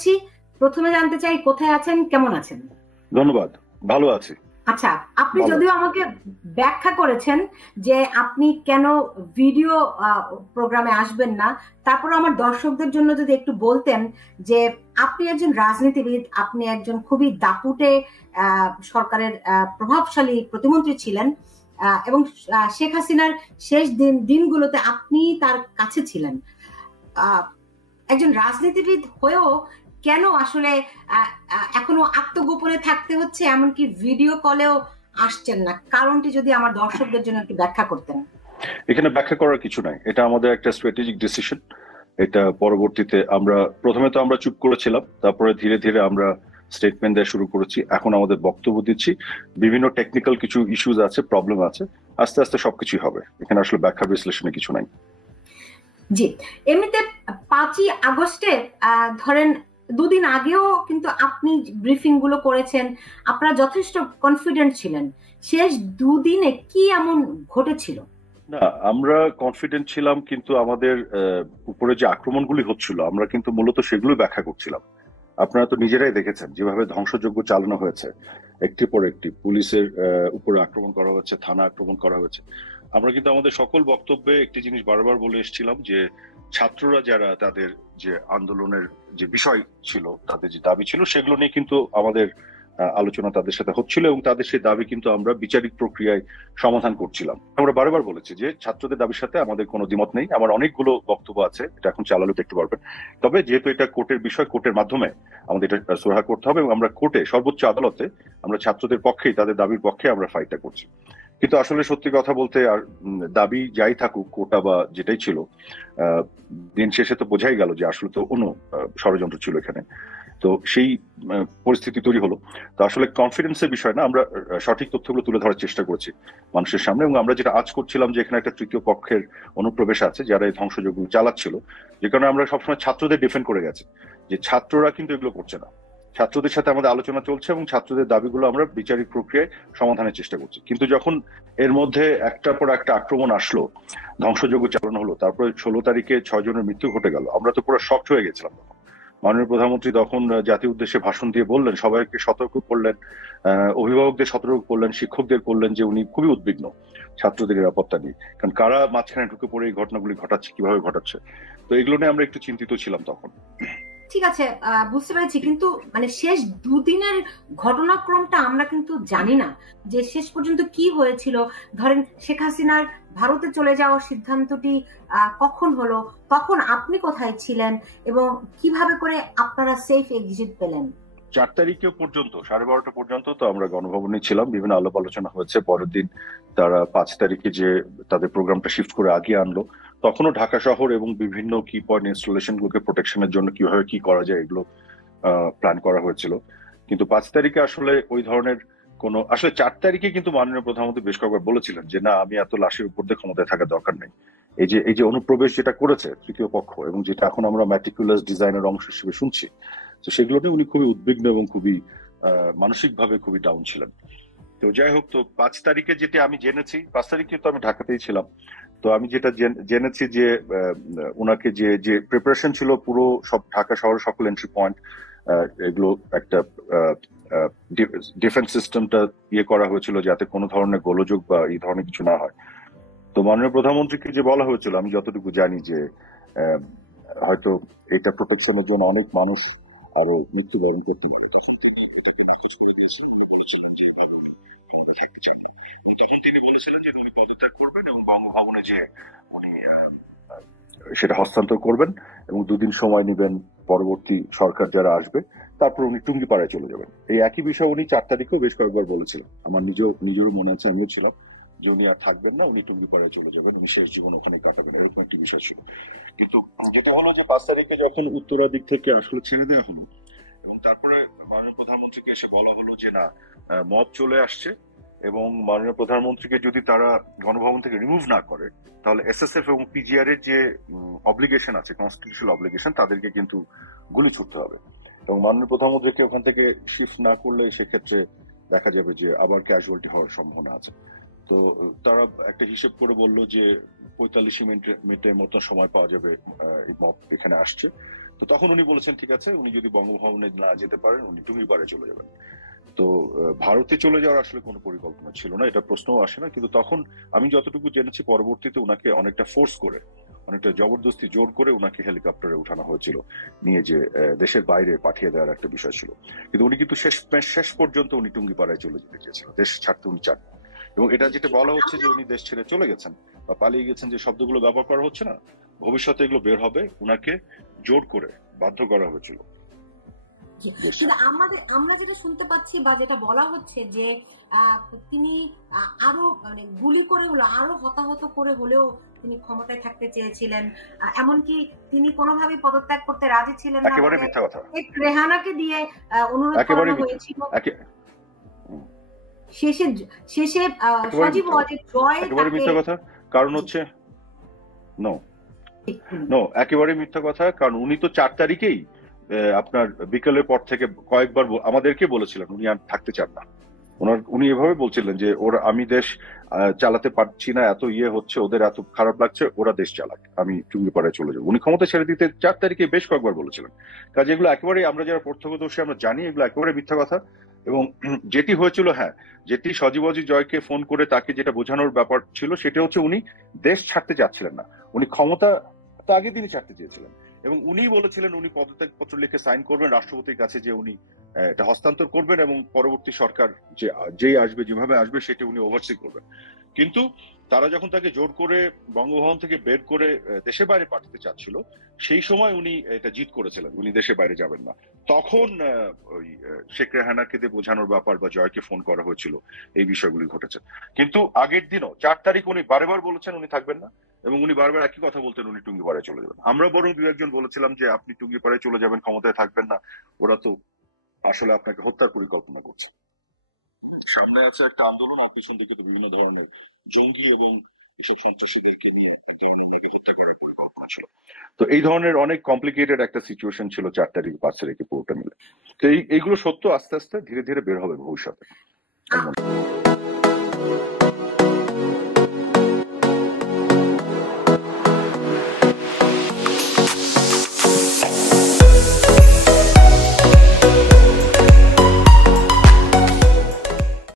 করছি। প্রথমে জানতে চাই কোথায় আছেন, কেমন আছেন? ধন্যবাদ, ভালো আছি। আচ্ছা, আপনি যদিও আমাকে ব্যাখ্যা করেছেন যে আপনি কেন ভিডিও প্রোগ্রামে আসবেন না, তারপর আমার দর্শকদের জন্য যদি একটু বলতেন যে আপনি একজন রাজনীতিবিদ, আপনি একজন খুবই দাপুটে সরকারের প্রভাবশালী প্রতিমন্ত্রী ছিলেন, এবং শেখ হাসিনার শেষ দিনগুলোতে আপনি তার কাছে ছিলেন। একজন রাজনীতিবিদ হয়েও কেন আসলে এখনো আত্মগোপনে থাকতে হচ্ছে, এমনকি ভিডিও কলেও আসছেন না? কারণটি যদি আমার দর্শকদের জন্য একটু ব্যাখ্যা করতেন। এখানে ব্যাখ্যা করার কিছু নাই, এটা আমাদের একটা স্ট্র্যাটেজিক ডিসিশন। এটা পরবর্তীতে প্রথমে তো আমরা চুপ করেছিলাম, তারপরে ধীরে ধীরে আমরা স্টেটমেন্ট দেওয়া শুরু করেছি, এখন আমাদের বক্তব্য দিচ্ছি। বিভিন্ন টেকনিক্যাল কিছু ইস্যুজ আছে, প্রবলেম আছে, আস্তে আস্তে সবকিছুই হবে। এখানে আসলে ব্যাখ্যা বিশ্লেষণে কিছু নাই। জি, এমনিতে 5ই আগস্টে ধরেন দুদিন আগেও কিন্তু আপনি ব্রিফিং গুলো করেছেন, আপনারা যথেষ্ট কনফিডেন্ট ছিলেন। শেষ দুদিনে কি এমন ঘটেছিল? না, আমরা কনফিডেন্ট ছিলাম, কিন্তু আমাদের উপরে যে আক্রমণগুলি হচ্ছিল আমরা কিন্তু মূলত সেগুলো ব্যাখ্যা করছিলাম। আপনারা তো নিজেরাই দেখেছেন যেভাবে ধ্বংসযজ্ঞ চালানো হয়েছে, একটি পর একটি পুলিশের উপরে আক্রমণ করা হয়েছে, থানা আক্রমণ করা হয়েছে। আমরা কিন্তু আমাদের সকল বক্তব্যে একটি জিনিস বারবার বলে এসেছিলাম যে ছাত্ররা যারা তাদের যে আন্দোলনের যে বিষয় ছিল, তাদের যে দাবি ছিল, সেগুলো নিয়ে কিন্তু আমাদের আলোচনা তাদের সাথে হচ্ছিল, এবং তাদের সেই দাবি কিন্তু আমরা বিচারিক প্রক্রিয়ায় সমাধান করছিলাম। আমরা বারবার বলেছি যে ছাত্রদের দাবির সাথে আমাদের কোনো দ্বিমত নেই। আমার অনেকগুলো বক্তব্য আছে, এটা এখন চালালো দেখতে পারবেন। তবে যেহেতু এটা কোর্টের বিষয়, কোর্টের মাধ্যমে আমাদের এটা সুরাহা করতে হবে, এবং আমরা কোর্টে, সর্বোচ্চ আদালতে আমরা ছাত্রদের পক্ষেই, তাদের দাবির পক্ষে আমরা ফাইটটা করছি। কিন্তু আসলে সত্যি কথা বলতে, আর দাবি যাই থাকুক, কোটা বা যেটাই ছিল, দিন শেষে তো বোঝাই গেল যে আসলে তো অন্য ষড়যন্ত্র ছিল এখানে। তো সেই পরিস্থিতি তৈরি হলো। তো আসলে কনফিডেন্সের বিষয় না, আমরা সঠিক তথ্যগুলো তুলে ধরার চেষ্টা করছি মানুষের সামনে, এবং আমরা যেটা আজ করছিলাম যে এখানে একটা তৃতীয় পক্ষের অনুপ্রবেশ আছে যারা এই ধ্বংসযজ্ঞ চালাচ্ছিল, যে কারণে আমরা সবসময় ছাত্রদের ডিফেন্ড করে গেছি যে ছাত্ররা কিন্তু এগুলো করছে না। ছাত্রদের সাথে আমাদের আলোচনা চলছে এবং ছাত্রদের দাবিগুলো আমরা বিচারিক প্রক্রিয়ায় সমাধানের চেষ্টা করছি। কিন্তু যখন এর মধ্যে একটার পর একটা আক্রমণ আসলো, ধ্বংসযজ্ঞ চালানো হলো, তারপরে 16 তারিখে 6 জনের মৃত্যু ঘটে গেল, আমরা তো পুরো শকড হয়ে গেছিলাম। মাননীয় প্রধানমন্ত্রী তখন জাতীয় উদ্দেশ্যে ভাষণ দিয়ে বললেন, সবাইকে সতর্ক করলেন, অভিভাবকদের সতর্ক করলেন, শিক্ষকদের করলেন যে উনি খুবই উদ্বিগ্ন ছাত্রদের নিরাপত্তা নিয়ে, কারণ কারা মাঝখানে ঢুকে পড়ে এই ঘটনাগুলি ঘটাচ্ছে, কিভাবে ঘটাচ্ছে। তো এগুলো নিয়ে আমরা একটু চিন্তিত ছিলাম তখন। ঠিক আছে, বুঝতে পেরেছি, কিন্তু মানে শেষ দুদিনের ঘটনাক্রমটা আমরা কিন্তু জানি না যে শেষ পর্যন্ত কি হয়েছিল। ধরেন শেখ হাসিনার ভারতে চলে যাওয়ার সিদ্ধান্তটি কখন হলো, তখন আপনি কোথায় ছিলেন এবং কিভাবে করে আপনারা সেফ এক্সিট পেলেন? 4 তারিখে পর্যন্ত 12:30 পর্যন্ত তো আমরা গণভবনে ছিলাম, বিভিন্ন আলাপ আলোচনা হয়েছে। পরের দিন তারা 5 তারিখে যে তাদের প্রোগ্রামটা শিফট করে আগে আনলো, তখনও ঢাকা শহর এবং বিভিন্ন কি পয়েন্ট ইনস্টলেশন গুলোকে প্রোটেকশনের জন্য কিভাবে কি করা যায় এগুলো প্ল্যান করা হয়েছিল। কিন্তু 5 তারিখে আসলে ওই ধরনের আসলে 4 তারিখে কিন্তু মাননীয় প্রধানমন্ত্রী বেশ কয়েকবার বলেছিলেন যে না, আমি এত লাশের উপর দিয়ে ক্ষমতায় থাকার দরকার নেই। এই যে অনুপ্রবেশ যেটা করেছে তৃতীয় পক্ষ, এবং যেটা এখন আমরা ম্যাটিকুলাস ডিজাইনের অংশ হিসেবে শুনছি, তো সেগুলো নিয়ে উনি খুবই উদ্বিগ্ন এবং খুবই মানসিকভাবে খুবই ডাউন ছিলেন। তো যাই হোক, তো 5 তারিখে যেটা আমি জেনেছি, 5 তারিখে তো আমি ঢাকাতেই ছিলাম, তো আমি যেটা জেনেছি যে ওনাকে যে প্রিপারেশন ছিল পুরো সব ঢাকা শহরের সকল এন্ট্রি পয়েন্ট, এগুলো একটা ডিফেন্স সিস্টেমটা করা হয়েছিল যাতে কোনো ধরনের গোলযোগ বা এই ধরনের কিছু না হয়। তো মাননীয় প্রধানমন্ত্রীকে যে বলা হয়েছিল, আমি যতটুকু জানি যে হয়তো এটা প্রোটেকশনের জন্য অনেক মানুষ আরো মৃত্যুবরণ করতে পারে, তখন তিনি এটাকে নাকচ করে দিয়েছেন। উনি বলেছিলেন যে এভাবে উনি ক্ষমতা থাকতে চান না, এবং তখন তিনি বলেছিলেন যে উনি পদত্যাগ করবেন এবং বঙ্গভবনে যে উনি সেটা হস্তান্তর করবেন, এবং 2 দিন সময় নেবেন পরবর্তী সরকার যারা আসবে, তারপর উনি টুঙ্গিপাড়ায় চলে যাবেন। এই একই বিষয় উনি 4 তারিখেও বেশ কয়েকবার বলেছিলেন, আমার নিজেরও মনে আছে, আমিও ছিলাম, যে উনি আর থাকবেন না, উনি টুঙ্গিপাড়ায় চলে যাবেন, উনি শেষ জীবন ওখানে কাটাবেন, এরকম একটি বিষয় ছিল। কিন্তু যেটা হলো যে 5 তারিখে যখন উত্তরা দিক থেকে আসলে ছেড়ে দেওয়া হলো, এবং তারপরে মাননীয় প্রধানমন্ত্রীকে এসে বলা হলো যে না, মব চলে আসছে, এবং মাননীয় প্রধানমন্ত্রীকে যদি তারা গণভবন থেকে রিমুভ না করে, তাহলে এসএসএফ এবং পিজিআর এর যে অব্লিগেশন আছে, কনস্টিটিউশনাল অব্লিগেশন, তাদেরকে কিন্তু গুলি ছুটতে হবে, এবং মাননীয় প্রধানমন্ত্রীকে ওখান থেকে শিফট না করলে সেক্ষেত্রে দেখা যাবে যে আবার ক্যাজুয়ালিটি হওয়ার সম্ভাবনা আছে। তো তারা একটা হিসেব করে বললো যে 45 মিনিটের মতো সময় পাওয়া যাবে, মব এখানে আসছে। তো তখন উনি বলেছেন ঠিক আছে, উনি যদি বঙ্গভবনে না যেতে পারেন উনি টুঙ্গিপাড়ায় চলে যাবেন। তো ভারতে চলে যাওয়ার আসলে কোনো পরিকল্পনা ছিল না, এটা প্রশ্নও আসে না। কিন্তু তখন আমি যতটুকু জেনেছি পরবর্তীতে উনাকে অনেকটা ফোর্স করে, অনেকটা জবরদস্তি জোর করে উনাকে হেলিকপ্টারে উঠানো হয়েছিল, নিয়ে যে দেশের বাইরে পাঠিয়ে দেওয়ার একটা বিষয় ছিল। কিন্তু উনি কিন্তু শেষ পর্যন্ত উনি টুঙ্গিপাড়ায় চলে যেতে চেয়েছিলেন, দেশ ছাড়তে উনি চান। এবং এটা যেটা বলা হচ্ছে যে উনি দেশ ছেড়ে চলে গেছেন বা পালিয়ে গেছেন, যে শব্দগুলো ব্যবহার করা হচ্ছে না, ভবিষ্যতে এগুলো বের হবে, উনাকে জোর করে বাধ্য করা হয়েছিল। আমরা যেটা শুনতে পাচ্ছি বা যেটা বলা হচ্ছে যে তিনি আরো মানে গুলি করে হলো, আরো হতাহত করে হলেও তিনি ক্ষমতায় থাকতে চেয়েছিলেন, এমনকি তিনি কোনোভাবেই পদত্যাগ করতে রাজি ছিলেন না। একেবারে মিথ্যা কথা। রেহানাকে দিয়ে অনুরোধ করা হয়েছিল। শেষে সজীব ওয়াজেদ জয় একেবারে মিথ্যা কথা। কারণ হচ্ছে একেবারে মিথ্যা কথা। কারণ উনি তো 4 তারিখেই আপনার বিকেলের পর থেকে কয়েকবার আমাদেরকে বলেছিলেন উনি আর থাকতে চান না। উনি এভাবে বলছিলেন যে আমি দেশ চালাতে পারছি না, এত হচ্ছে, ওদের এত খারাপ লাগছে, ওরা দেশ চালাক, আমি টুঙ্গিপাড়ায় চলে যাবো। উনি ক্ষমতা ছেড়ে দিতে 4 তারিখে বেশ কয়েকবার বলেছিলেন। কাজে এগুলো একেবারে, আমরা যারা প্রত্যক্ষদর্শী আমরা জানি এগুলো একেবারে মিথ্যা কথা। এবং যেটি হয়েছিল, যেটি সজীব ওয়াজেদ জয়কে ফোন করে তাকে যেটা বোঝানোর ব্যাপার ছিল, সেটা হচ্ছে উনি দেশ ছাড়তে চাচ্ছিলেন না, উনি ক্ষমতা তো আগে তিনি ছাড়তে চেয়েছিলেন। এবং উনি বলেছিলেন উনি পদত্যাগ পত্র লিখে সাইন করবেন রাষ্ট্রপতির কাছে, যে উনি এটা হস্তান্তর করবেন এবং পরবর্তী সরকার যেই আসবে, যেভাবে আসবে সেটা উনি ওভারসি করবেন। কিন্তু তারা যখন তাকে জোর করে বঙ্গভবন থেকে বের করে দেশের বাইরে পাঠাতে চাচ্ছিল, সেই সময় উনি এটা জিদ করেছিলেন উনি দেশের বাইরে যাবেন না। তখন ওই শেখ রেহানাকে দিয়ে বোঝানোর ব্যাপার বা জয়কে ফোন করা হয়েছিল, এই বিষয়গুলি ঘটেছে। কিন্তু আগের দিনও 4 তারিখ উনি বারবার বলেছেন উনি থাকবেন না, এবং উনি বারবার একই কথা বলতেন উনি টুঙ্গিপাড়ায় চলে যাবেন। আমরা বরং 2-1 জন বলেছিলাম যে আপনি টুঙ্গিপাড়ায় চলে যাবেন, ক্ষমতায় থাকবেন না, ওরা তো আসলে আপনাকে হত্যার পরিকল্পনা করছে। সামনে আছে একটা আন্দোলন, আর পিছন দিকে তো বিভিন্ন ধরনের জঙ্গি এবং এসব সন্ত্রাসীদেরকে নিয়ে হত্যা করার পরিকল্পনা ছিল। তো এই ধরনের অনেক কমপ্লিকেটেড একটা সিচুয়েশন ছিল 4 তারিখ 5 তারিখে পুরোটা মিলে। তো এইগুলো সত্য আস্তে আস্তে ধীরে ধীরে বের হবে ভবিষ্যতে।